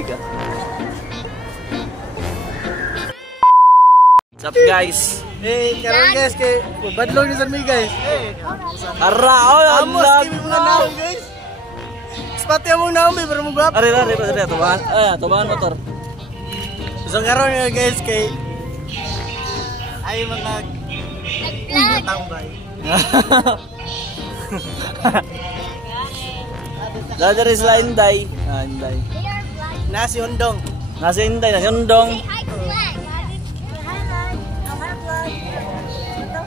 Busy ka. What's up guys? Hey, karon guys kay badlong ni sa mi guys. Ara, oh, amos kimi mga naon guys. Spati mo naon be pero mo gap. Are, tubahan. Tubahan motor. So karon guys kay ay mga tambay. Dada rin sila Inday. Inday. Nasi Hondong. Nasi Inday, nasi Hondong.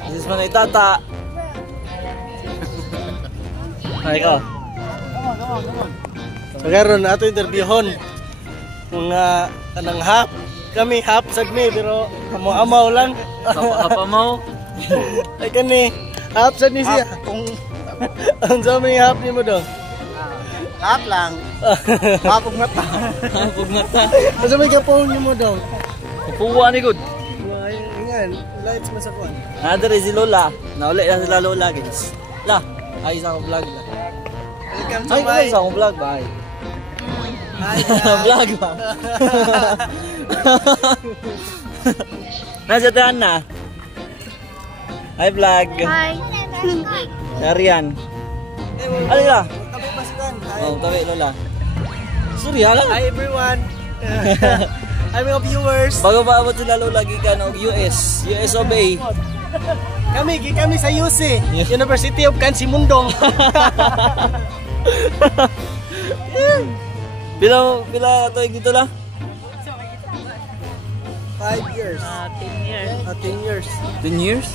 This is mga itata. Ay ko. So karon ato interviewon mga kanang hap. Kami hap sagmi pero amaw lang. Kapamaw. Ay kani hap sad ni siya. Ang dami hap ni mo dong. Hap lang. Hapog mata. Hapog mata. Asa may kapong ni mo dong. Kapuwa ni good. Ingan, lights masakwan. Nada rin si Lola. Nauli na sila Lola guys. La, ay isa akong vlog la. Welcome to Ay, my isa akong vlog ba? Ay. Vlog ba? Nasa tahan na. Hi vlog. Hi. Arian. Ano la? Tabi pasikan. Oh, tabi Lola. Sorry hala. Hi everyone. Hi mga viewers. Bago pa abot sila Lola gikan og US of A. Kami sa UC, University of Kansimundong. Bila to dito la? 5 years. 10 years. 10 years. 10 years?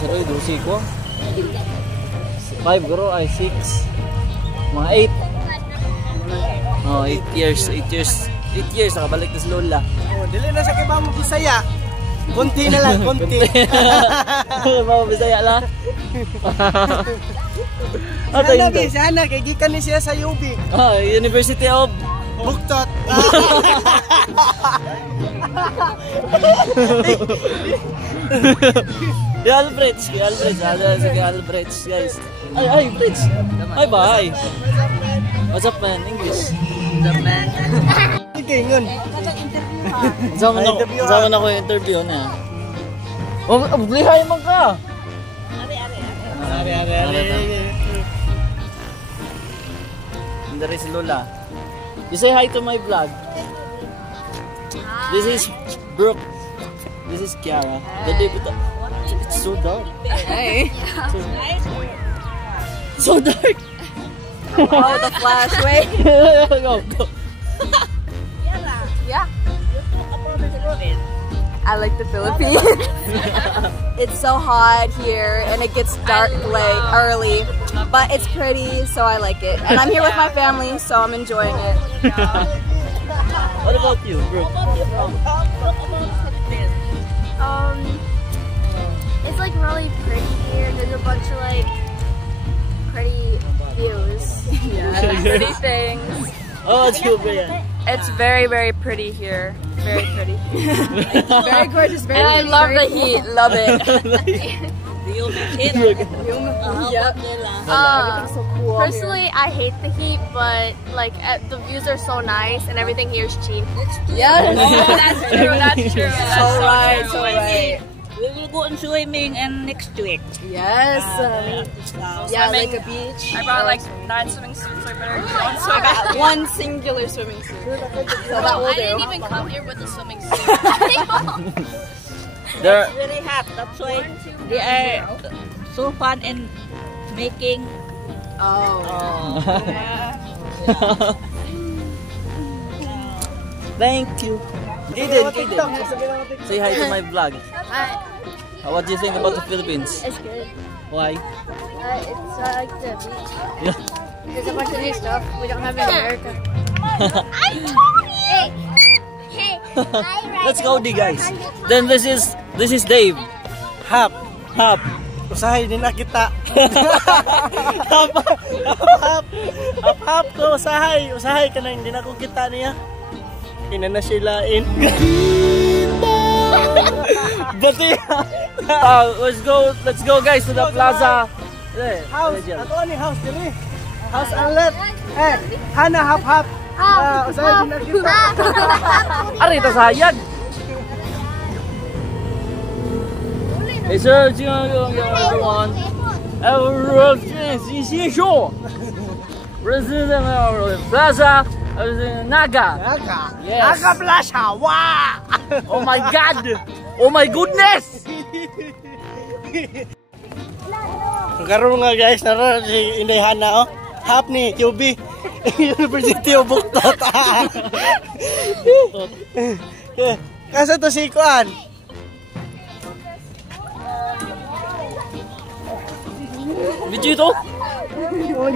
Saroy, 12 ko. 5 garo ay 6. Mga 8. Oh, 8 years. 8 years nakabalik na si Lola. Oh, dili na sa kibang mo Bisaya. Konti na lang, konti. Mga Bisaya la. Sana kay gikan ni siya sa UB. Oh, University of Buktot. Albrecht, guys. Ay, Bridge. Hi, bye. What's up, man? English. Ikingon. Sama na ko yung interview na. Oh, blihay man ka. Ari. Dari si Lola. You say hi to my vlog. This is Brooke. This is Kiara. It's so dark. Hey. So dark. Oh, the flash. Wait. Go. Yeah. I like the Philippines. It's so hot here and it gets dark like early, but it's pretty, so I like it. And I'm here with my family, so I'm enjoying it. What about you, Brooke? It's like really pretty here. There's a bunch of like pretty views. Yeah, pretty things. Oh, it's you, Brian. It's very, very pretty here. Very pretty. Very gorgeous. Very. And I love the heat. Love it. Yep. So cool. Personally, I hate the heat, but like the views are so nice and everything here is cheap. Yeah. That's true. That's true. So right. So right. We will go on swimming and next week. Yes. Yeah, like a beach. I brought like 9 swimming suits, so I better go on swimming. One singular swimming suit. So that will I didn't do. even come here with a swimming suit. There. It's very hot. That's why they are so fun in making. Oh. Thank you. Kaden. Say hi to my vlog. Hi. What do you think about the Philippines? It's good. Why? It's like the beach. Yeah. There's a bunch of new stuff we don't have in America. Hey. Let's go, D guys. Then this is Dave. Hap. Usahay din na kita. Hap ko usahay ka na hindi na ko kita niya. Ina na silain. Bati. Let's go guys to the plaza. House, ato ni house dili. House outlet. Hana hap. Usahay din kita. Ari ito sayad. Hey sir, everyone. Plaza Naga. Yes. Naga Plaza. Wow! Oh my God! Oh my goodness! Karon nga guys, nara si Inday Hana, oh. Hap ni QB. University of Buktot. Kasa to si Kuan? Video ito?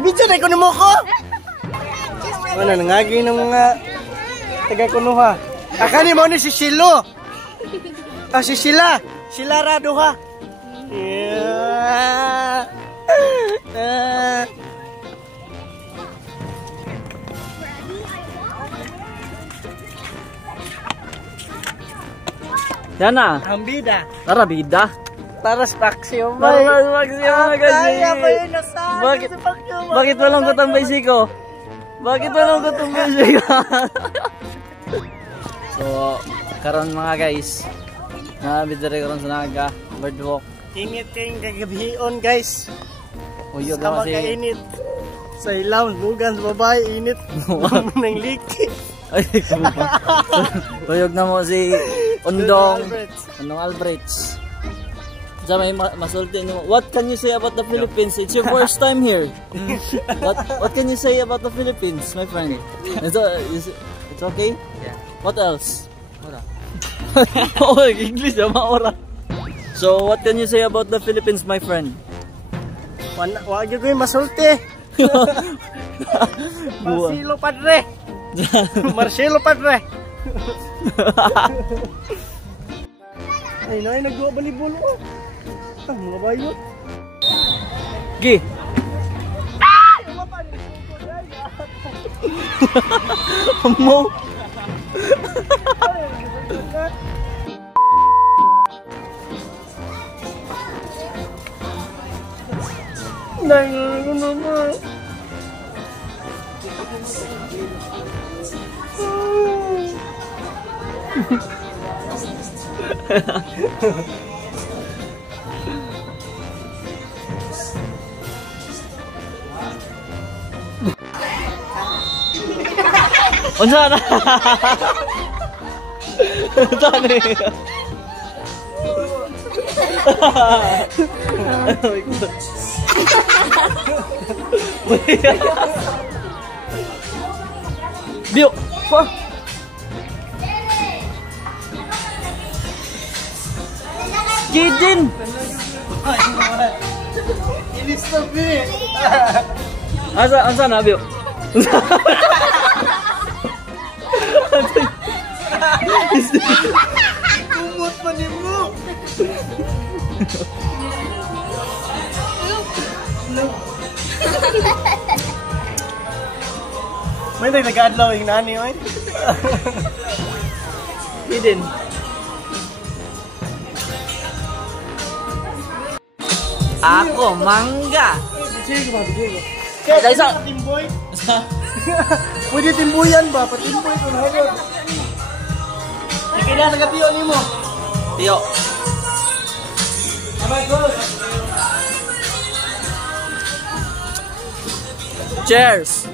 Video na ko mo ko. Ano nangagi ng mga taga kunuha. Akani mo ni si Shilo. Si Shila. Shila Rado ha. Yeah. Yana. Ang bida. Tara bida. Taras Paxio. Taras Paxio kasi. Bakit walang kutang bisiko? Bakit walang kutang bisiko? So, karon mga guys. Nabidere karon sa Naga Birdwalk. Init kayong kagabihion guys. Uyog na kasi. Init. Sa ilaw, bugan sa babae, init. Nang liki. Ay, uyog na mo si Undong Albrechts. Diyan may masulti mo. What can you say about the Philippines? It's your first time here. What can you say about the Philippines, my friend? It's okay? Yeah. What else? Ora. Oh, English ora. So, what can you say about the Philippines, my friend? Wag ko yung masulti. Marcelo Padre. Marcelo Padre. Ay, nagduwa balibol ko. Mga bayo. Gi. Mo. Unsa na? Tani. Biyo. Pa. Jidin. Inis na bi. Asa na biyo? Kumot pa ni mo. May nag-adlaw yung nani, oy. Hidden. Ako, mangga. Sige ba, sige. Kaya isa. Timboy. Pwede timbuyan ba? Patimboy ko na hagod. Ikila nagapiyo ni mo. Tiyo. Abay, go. Cheers.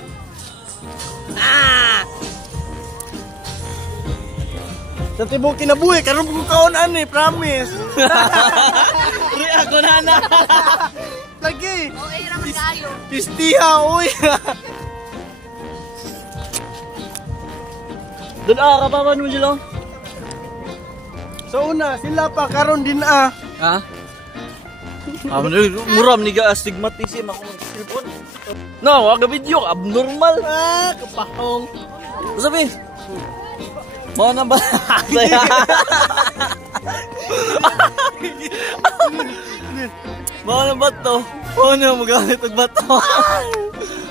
Sa tibok kinabuhi, karon ko kaon ani, promise. Ri ako na. Lagi. Okay, raman kayo. Pistiha, uy. Doon kapapan mo sila. So una, sila pa karon din ah. Ha? Muram ni ga astigmatism ako ng cellphone. No, aga video abnormal. Kapahong. Sabi. Mo na ba? Saya. Mo na ba to? Mo na mo gamit og bato.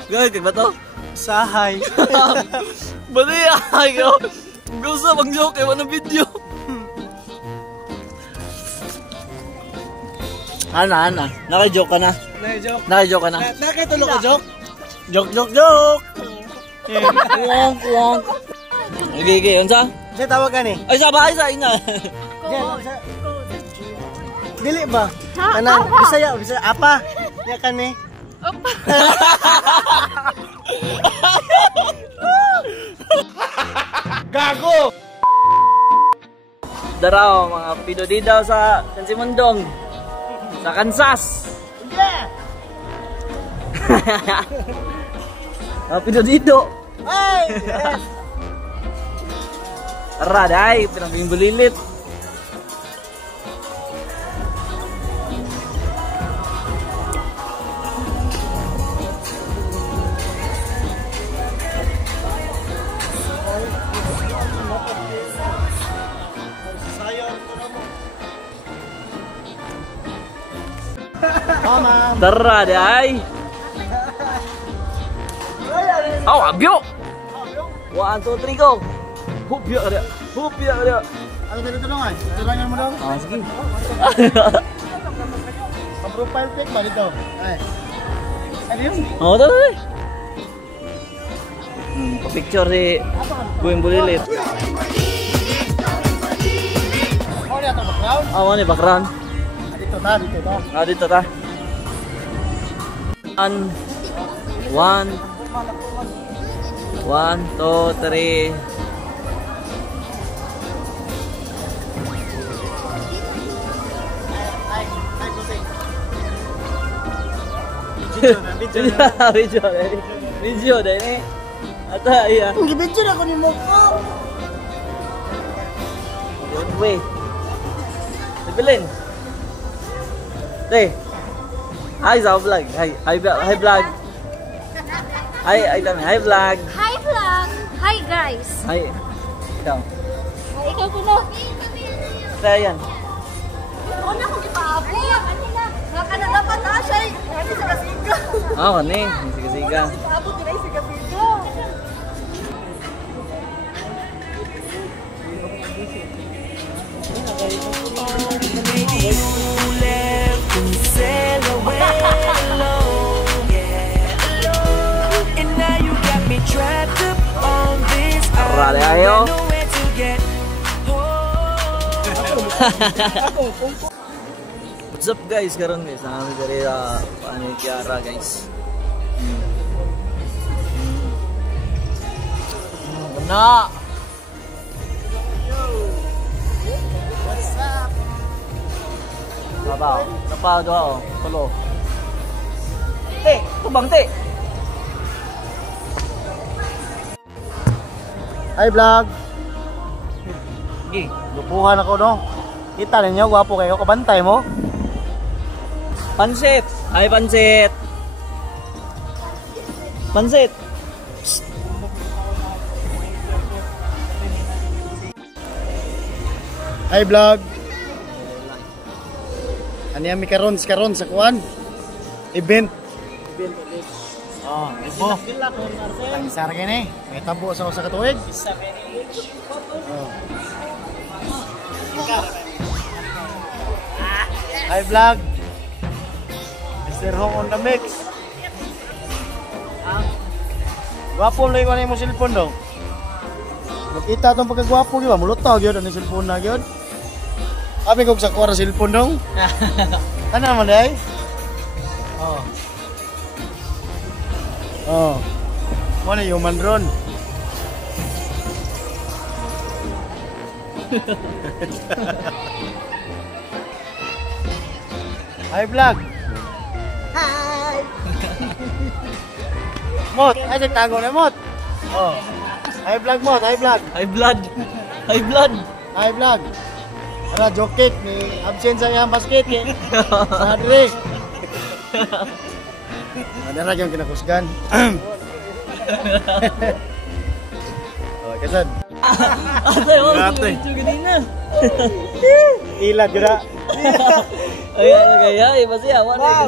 Gamit og bato. Sahay. Bali ay ko. Gusto bang joke kay wala video. Ana. Naka-joke ka na. Naka-joke. Naka-joke ka na. Nakatulog ka joke? Joke. Wonk, wonk. Okay, unsa? Sa tawag ka ni? Ay, sabay sa ina. Jen, sa... Dili ba? Kana, Bisaya, apa? Nya ka ni? Gago! Daraw, mga pidodidaw sa San Simondong. Sa Kansas. Yeah! Mga pidodido. Ay! Yes! Tara, day. Pinabimbulilit. Mama! Tara, day. Oh, abyo! 1, 2, 3, go! Hupya ka dia. Hupya ka dia. Ano tinutulungan? Tulungan mo daw? Ah, sige. Ang profile pic ba dito? Ay. Ano yun? Oh, tara, day. Pa-picture si Bueng Bulilit. Oh, niya ito background? Ah, ano yung background? Dito ta, dito ta. Ah, dito ta. 1, 2, 3. Video deh ini. Ata iya. Gibidyo na ko ni mo ko. Wait. Sibilin. Deh. Hi sa vlog. Hi vlog. Hi dami. Hi vlog. Hi vlog! Hi guys! Hi. Ikaw. Ikaw ko na! Kaya yan. Ako na akong ipaabot. Nakanalapan na siya. Hindi siya kasiga. Ah, kani. Siga-siga. Ipaabot din ay siga-siga. Rale ayo. What's up guys? Karon guys, nami dari paano ni Kiara guys. Benar. Sabaw. Sabaw doa oh. Tulo. Tubang te. Hi vlog. Gi. Lupuhan ako no. Kita ninyo, gwapo kayo. Kabantay mo. Pansit. Ay pansit. Pansit. Hi vlog. Ano yan mi karon sa kuan? Event. Oh, mo. Ang isa ra kini. May tabo sa usa ka tuig. Oh. Hi vlog. Mr. Hong on the mix. Gwapo lay ko na imong cellphone dong. Makita tong pagkagwapo gyud, mulutaw gyud ang cellphone na gyud. Abi kog sa kuwara cellphone dong. Ano man day? Oh. Oh. Mo na human drone. Hi vlog. Hi. Mot, ay tago na mot. Oh. Hi vlog mot, hi vlog. High blood. High blood. Hi vlog. Ara joke cake ni absent sa iyang basket ni. Sa dire. Ada ra gyud kinakusgan. Oh, kasad. Ate, oh, Ate. video ganina. Ilag gyud. Ay, gaya, basi awan na.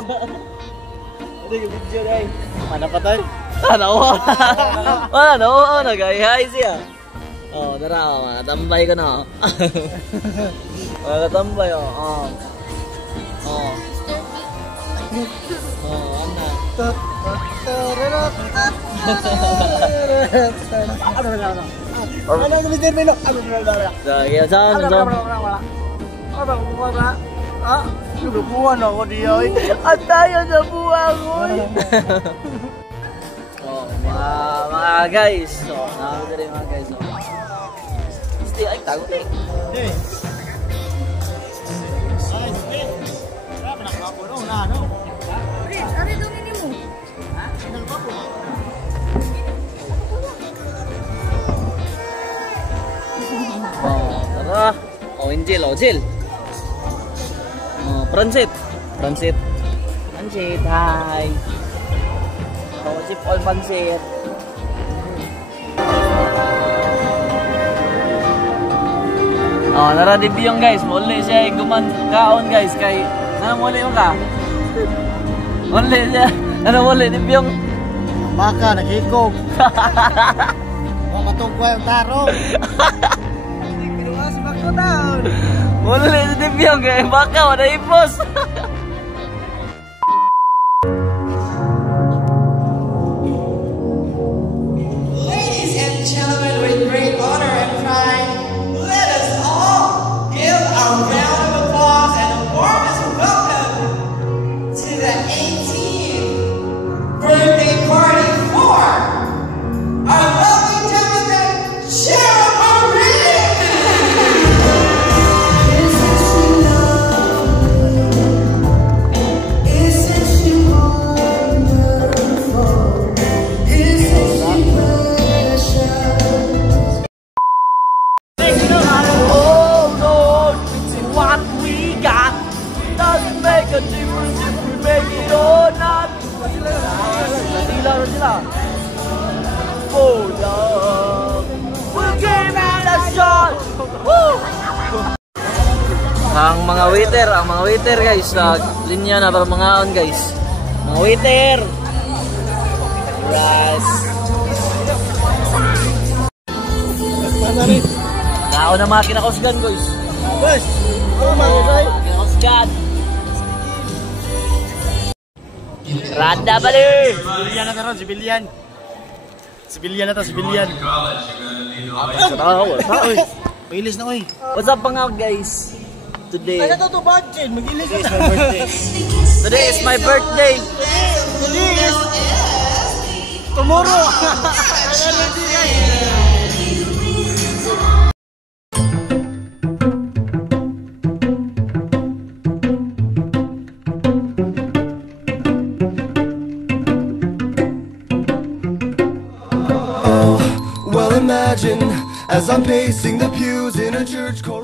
Ada video dai. Mana patay? Ano? Ano? Nagaya siya. Oh, tara, tambay ka na. Tambay oh. Oh. Oh. Oh, ano? Ano ang Mr. Mino? Kaya saan? Ah, nabubuhan ako diya. At tayo nabuhan ko. Oh, mga guys. So, nakakita rin mga guys. Stay, ay, tago na eh. Oh, tara. Oh, Angel, Angel. Oh, Fransit. Fransit. Fransit, hi. Oh, si Paul Fransit. Oh, naradibiyong guys. Muli siya kaon guys. Kay, ano muli mo ka? Muli siya. Ano muli, dibiyong? Baka, nakikog. Matugwa yung tarong. Pinuwas bako down. Muli si dibiyong kay baka, wala ipos. Ladies and gentlemen, with great honor and pride, let us all give a round of applause and the warmest welcome to the 18th birthday party for our lovely Jonathan Cheryl Marie! Oh Lord, it's what we got. Doesn't make a difference if we make it or not. Sila. Oh love, we'll give it a shot. Woo! Ang mga waiter guys, linya na para mga on guys. Mga waiter. Right. Nao na mga kinakusgan guys. Bus! Oh, mga guys. Kinakusgan. Rada bali! Sibilian na taron, sibilian. Sibilian na to, sibilian. Uy, pailis na uy. What's up mga guys? Today Ano to budget? Mag-ilis na. Today is my birthday. Today is tomorrow. Oh, well imagine as I'm pacing the pews in a church called